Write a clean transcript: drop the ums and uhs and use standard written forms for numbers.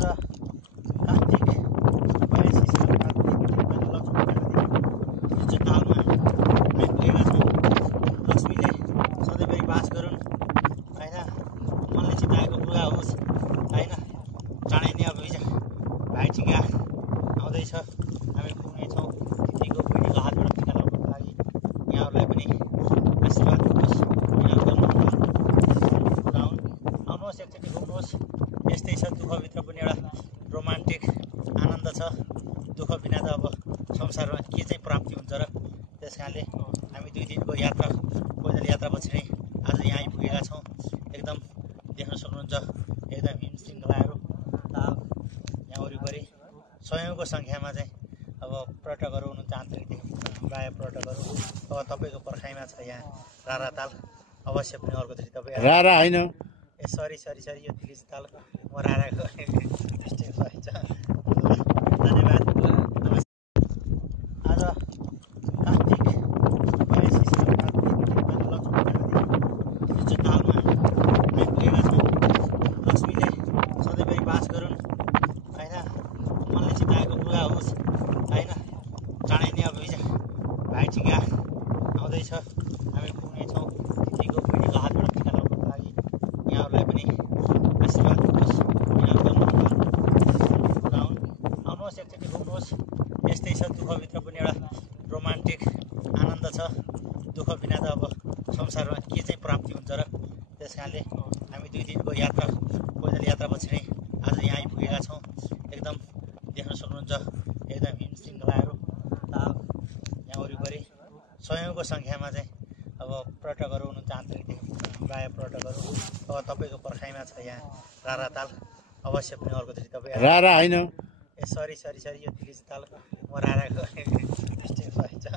आज कार्तिक 82 साल कार्तिक लक्ष्मी तालमा हामी पुगेका छौँ। लक्ष्मीले सधैँभरि बास गरून् होइन, मनले चिताएको पुरा होस् होइन। चाँडै नै अब भाइटिका आउँदैछ, हामी पुग्नेछौँ। तिथीको पिँढीको हातबाट टिका लगाउनको लागि यहाँहरूलाई पनि आशीर्वाद दिनुहोस्। आउनुहोस्, एकचोटि घुम्नुहोस्। यस्तै छ, दुःखभित्र पनि एउटा रोमान्टिक आनन्द छ। दुःख बिना त अब संसारमा के चाहिँ प्राप्ति हुन्छ र। त्यस कारणले हामी 2 दिनको यात्रा, पैदल यात्रापछि नै आज यहाँ आइपुगेका छौँ। एकदम देख्न सक्नुहुन्छ, एकदम हिम श्रृङ्खलाहरू, ताल यहाँ वरिपरि सयौँको सङ्ख्यामा चाहिँ अब पर्यटकहरू हुनुहुन्छ। आन्तरिक प्रायः पर्यटकहरू अब तपाईँको पर्खाइमा छ यहाँ रारा ताल। अवश्य पनि अर्कोचोटि तपाईँ रारा होइन, ए सरी यो दिलिज ताल म राराको मिस्टेक भएछ। धन्यवाद। आज कार्तिक 82 साल कार्तिक लक्ष्मी तालमा हामी पुगेका छौँ। लक्ष्मीले सधैँभरि बास गरून् होइन, मनले चिताएको पुरा होस् होइन। चाँडै नै अब भाइटिका आउँदैछ, हामी पुग्नेछौँ। तिथीको पिँढीको हातबाट टिका लगाउनको लागि यहाँहरूलाई पनि आशीर्वाद दिनुहोस्। आउनुहोस्, एकचोटि घुम्नुहोस्। यस्तै छ, दुःखभित्र पनि एउटा रोमान्टिक आनन्द छ। दुःख बिना त अब संसारमा के चाहिँ प्राप्ति हुन्छ र। त्यस कारणले हामी 2 दिनको यात्रा, पैदल यात्रापछि नै आज यहाँ आइपुगेका छौँ। एकदम देख्न सक्नुहुन्छ, एकदम हिम श्रृङ्खलाहरू, ताल यहाँ वरिपरि सयौँको सङ्ख्यामा चाहिँ अब पर्यटकहरू हुनुहुन्छ। आन्तरिक प्रायः पर्यटकहरू अब तपाईँको पर्खाइमा छ यहाँ रारा ताल। अवश्य पनि अर्कोचोटि तपाईँ रारा होइन, ए सरी यो दिलिज ताल म राराको मिस्टेक भएछ।